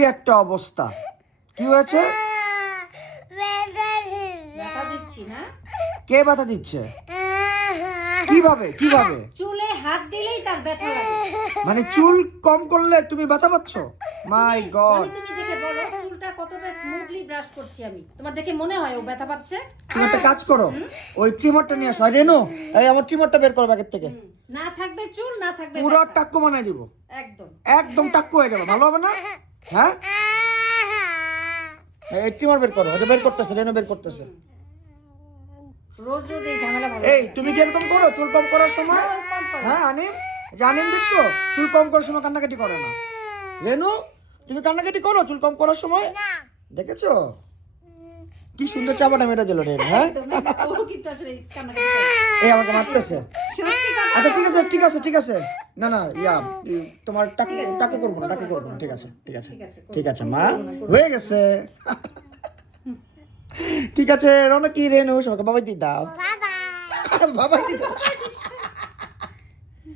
কি একটা অবস্থা, কি হয়েছে? ব্যথা দিচ্ছি না? কে ব্যথা দিচ্ছে? কিভাবে কিভাবে? চুলে হাত দিলেই তার ব্যথা লাগে। মানে চুল কম করলে তুমি ব্যথা পাচ্ছ? মাই গড, তুমি দেখে বলো চুলটা কতটা স্মুথলি ব্রাশ করছি আমি, তোমার দেখে মনে হয় ও ব্যথা পাচ্ছে? তুমি একটা কাজ করো, ওই ট্রিমারটা নিয়ে আসো। রেনু, এই আমার ট্রিমারটা বের করো ব্যাগের থেকে। না থাকবে চুল, না থাকবে পুরো ব্যথা। টাক্কু বানাই দিব, একদম একদম টাক্কু হয়ে যাবে, ভালো হবে না? হ্যাঁ, এই ট্রিমার বের করো, ওটা বের করতেছে, রেনু বের করতেছে। রোজ রোজ এই ঝামেলা ভালো এই তুমি কি এরকম করো চুল কম করার সময়? কম করো। হ্যাঁ আনিম, জানিম দেখছো চুল কম করার সময় কান্নাকাটি করে না। রেনু, তুমি কান্নাকাটি করো চুল কম করার সময়? দেখেছো কি সুন্দর চাপাটা মেরে দিল রে। হ্যাঁ, ও কিন্তু আসলে কান্নাকাটি করে। এই আমাকে মারতেছে। সত্যি কথা। আচ্ছা ঠিক আছে ঠিক আছে ঠিক আছে, না না তোমার টাকা টাকা করবো না, টাকা করবো না, ঠিক আছে ঠিক আছে ঠিক আছে মা, হয়ে গেছে। ঠিক আছে রৌনক, কি রেনু সবাইকে বাবাই দিয়ে দাও, বাবাই দিতে